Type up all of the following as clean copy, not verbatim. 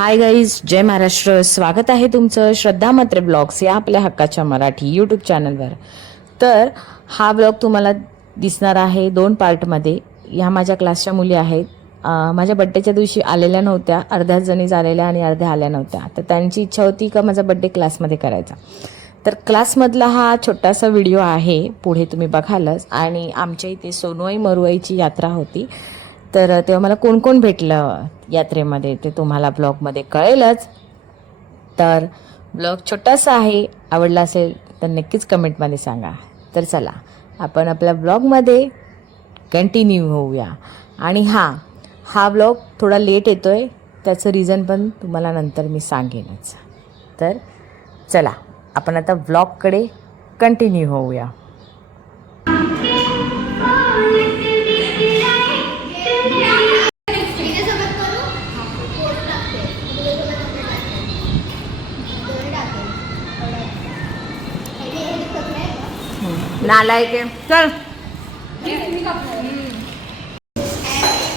Hi guys, जय महाराष्ट्र. स्वागत आहे तुमचं श्रद्धा म्हात्रे ब्लॉग्स या आपल्या हक्काच्या मराठी यूट्यूब चॅनलवर. तर हा ब्लॉग तुम्हाला दिसणार आहे 2 पार्टमध्ये. ह्या माझ्या क्लासच्या मुली आहेत. माझ्या बड्डेच्या दिवशी आलेल्या नव्हत्या, अर्ध्याच जणी झालेल्या आणि अर्ध्या आल्या नव्हत्या. तर त्यांची इच्छा होती का माझा बड्डे क्लासमध्ये करायचा. तर क्लासमधला हा छोटासा व्हिडिओ आहे, पुढे तुम्ही बघालच. आणि आमच्या इथे सोनवाई मरुवाईची यात्रा होती. तर तेव्हा मला कोण कोण भेटलं यात्रेमध्ये ते तुम्हाला ब्लॉगमध्ये कळेलच. तर ब्लॉग छोटासा आहे, आवडला असेल तर नक्कीच कमेंटमध्ये सांगा. तर चला आपण आपल्या ब्लॉगमध्ये कंटिन्यू होऊया. आणि हा ब्लॉग थोडा लेट येतो आहे, त्याचं रिझन पण तुम्हाला नंतर मी सांगेनच. तर चला आपण आता ब्लॉगकडे कंटिन्यू होऊया. नालायक चल.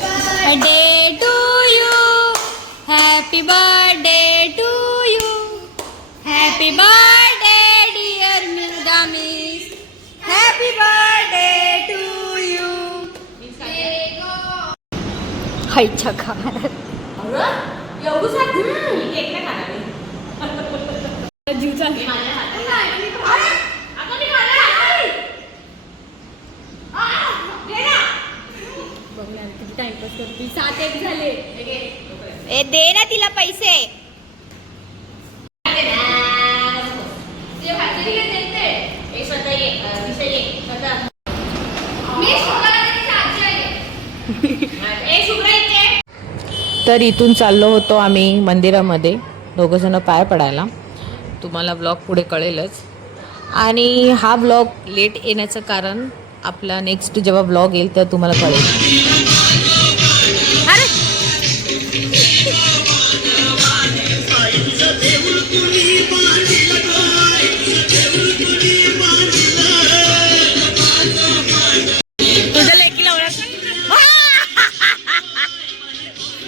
Birthday to you, happy birthday to you, happy birthday dear miss, happy birthday to you. खायच्या खाणार टाइमपास करते. 7-1 झाले. ए दे ना तिला पैसे. तर इथून चाललो होतो आम्ही मंदिरामध्ये, दोघंजणं पाय पडायला. तुम्हाला ब्लॉग पुढे कळेलच. आणि हा ब्लॉग लेट येण्याचं कारण आपला नेक्स्ट जेव्हा ब्लॉग येईल तर तुम्हाला कळेल. तुझ्या लेकीला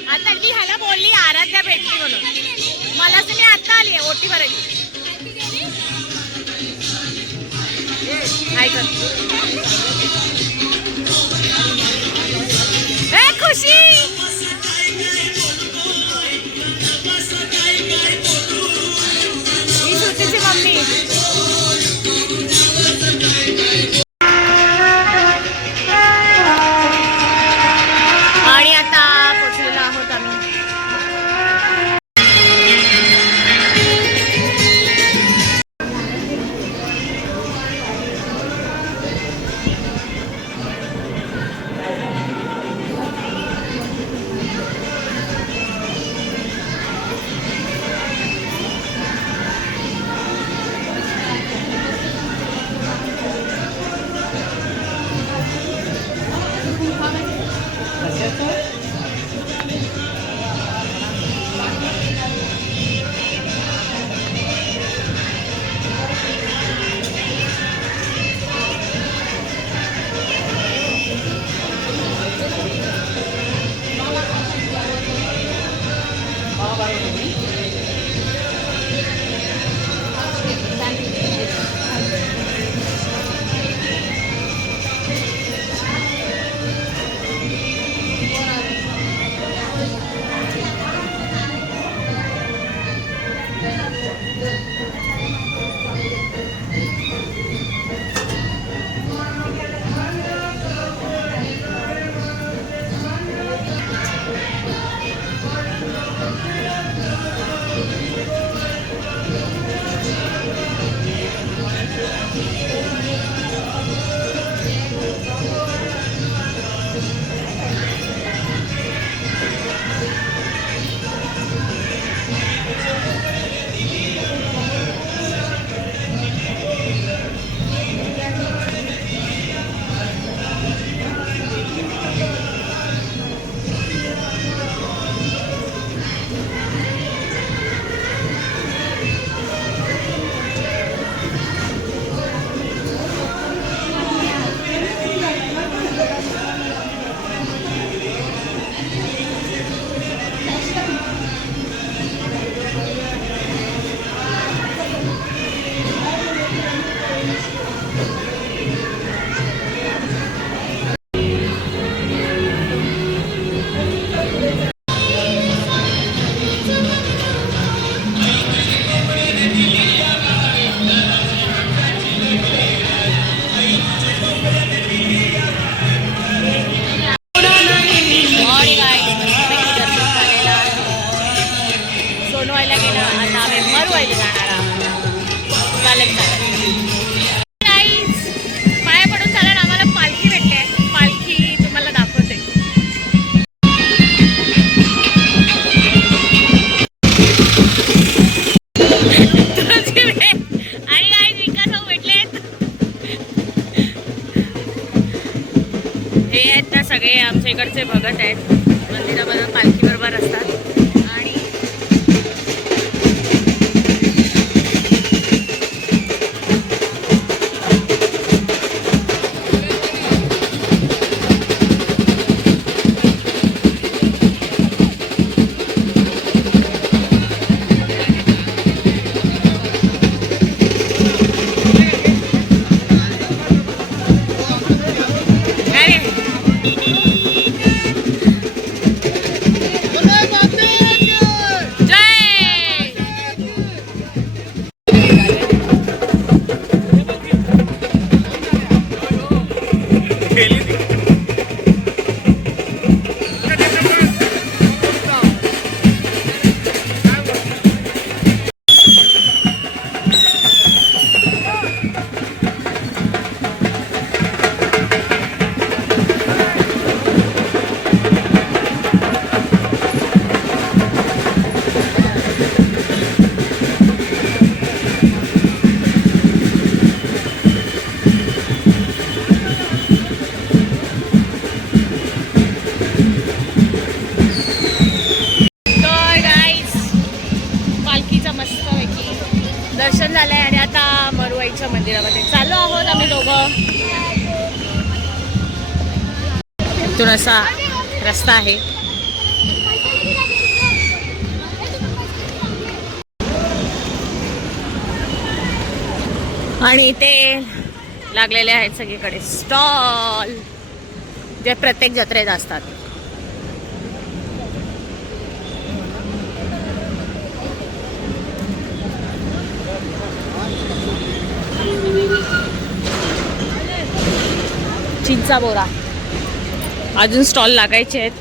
आता मी ह्याला बोलली आराध्या भेटली म्हणून. मला मी आता आली ओटी भरायची. खुशी ही श्रुतीची मम्मी. आणि आता पोचलेलो आहोत आम्ही. पालखीचे भगत आहेत, मंदिराबरोबर पालखीबरोबर असतात. आणि दर्शन झालंय आणि आता मरुआईच्या मंदिरामध्ये चालू आहोत आम्ही दोघं. इथून असा रस्ता आहे. आणि इथे लागलेले आहेत सगळीकडे स्टॉल जे प्रत्येक जत्रेत असतात. चिंचा बोरा अजून स्टॉल लागायचे आहेत.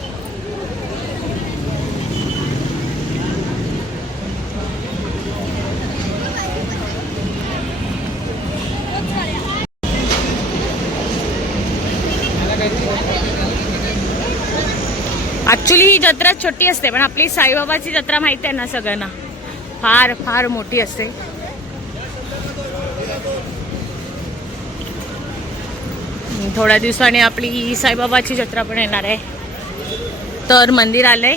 ऍक्च्युली ही जत्रा छोटी असते पण आपली साईबाबाची जत्रा माहिती आहे ना सगळ्यांना, फार फार मोठी असते. थोड्या दिवसांनी आपली साईबाबाची जत्रा पण येणार आहे. तर मंदिर आलंय.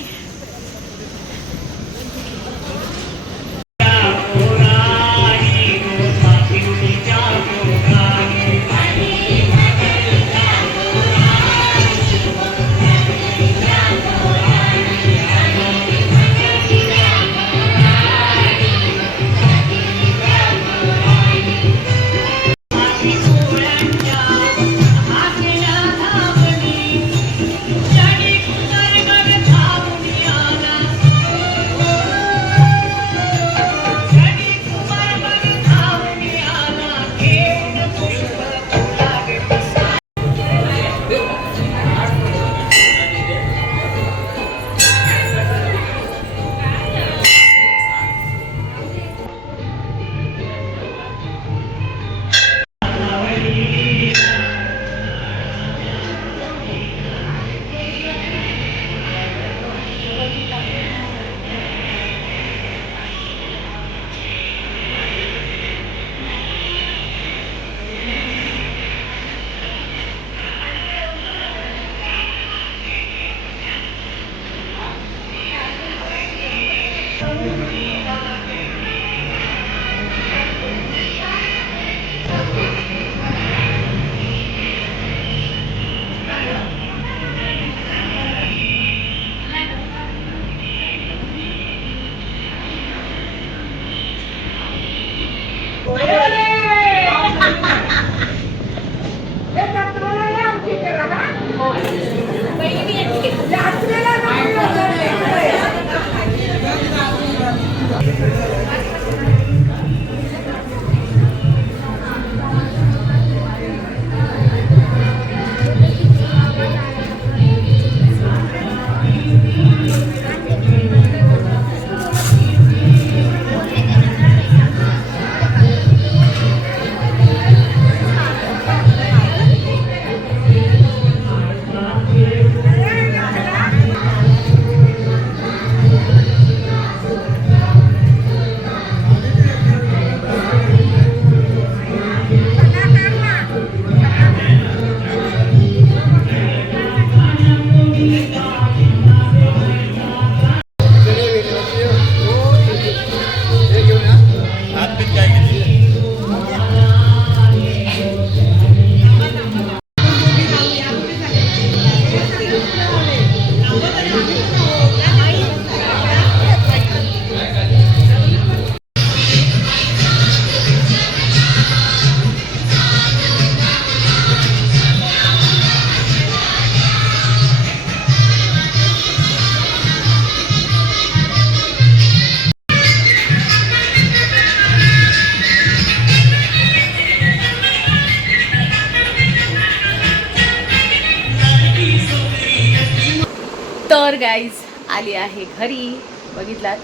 गाईज आली आहे घरी. बघितलात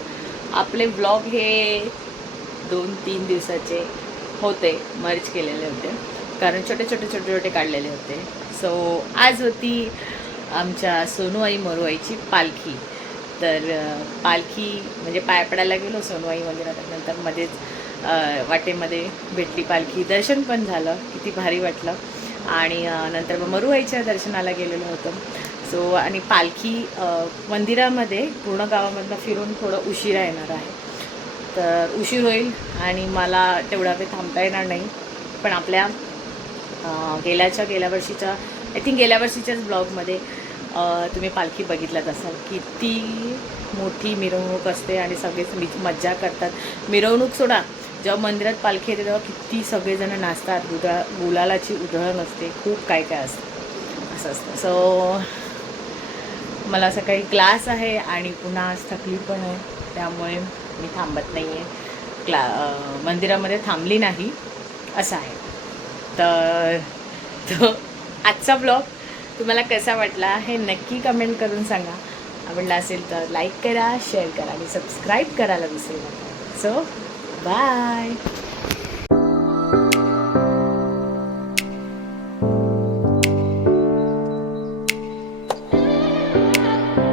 आपले व्लॉग हे 2-3 दिवसाचे होते, मर्ज केलेले होते कारण छोटे काढलेले होते. सो आज होती आमच्या सोनूआई मरुआईची पालखी. तर पालखी म्हणजे पाय पडायला गेलो सोनूआई मंदिरात, नंतर मध्येच वाटेमध्ये भेटली पालखी, दर्शन पण झालं, किती भारी वाटलं. आणि नंतर मग मरुआईच्या दर्शनाला गेलेलो होतो. सो आणि पालखी मंदिरामध्ये पूर्ण गावामधनं फिरून थोडं उशिरा येणार आहे, तर उशीर होईल आणि मला तेवढा वेळ थांबता येणार नाही. पण आपल्या गेल्या वर्षीच्या आय थिंक गेल्या वर्षीच्याच ब्लॉगमध्ये तुम्ही पालखी बघितलात असाल, किती मोठी मिरवणूक असते आणि सगळेच मज्जा करतात. मिरवणूक सोडा, जेव्हा मंदिरात पालखी येते तेव्हा किती सगळेजण नाचतात, गुलालाची उधळण असते, खूप काय काय असतं, असं असतं. सो मला सकाळी क्लास आहे आणि पुन्हा आज थकली पण आहे, त्यामुळे मी थांबत नाही आहे, मंदिरामध्ये थांबली नाही असं आहे. तर तो आजचा ब्लॉग तुम्हाला कसा वाटला हे नक्की कमेंट करून सांगा. आवडला असेल तर लाईक करा, शेअर करा आणि सबस्क्राईब करायला विसरू नका. So bye.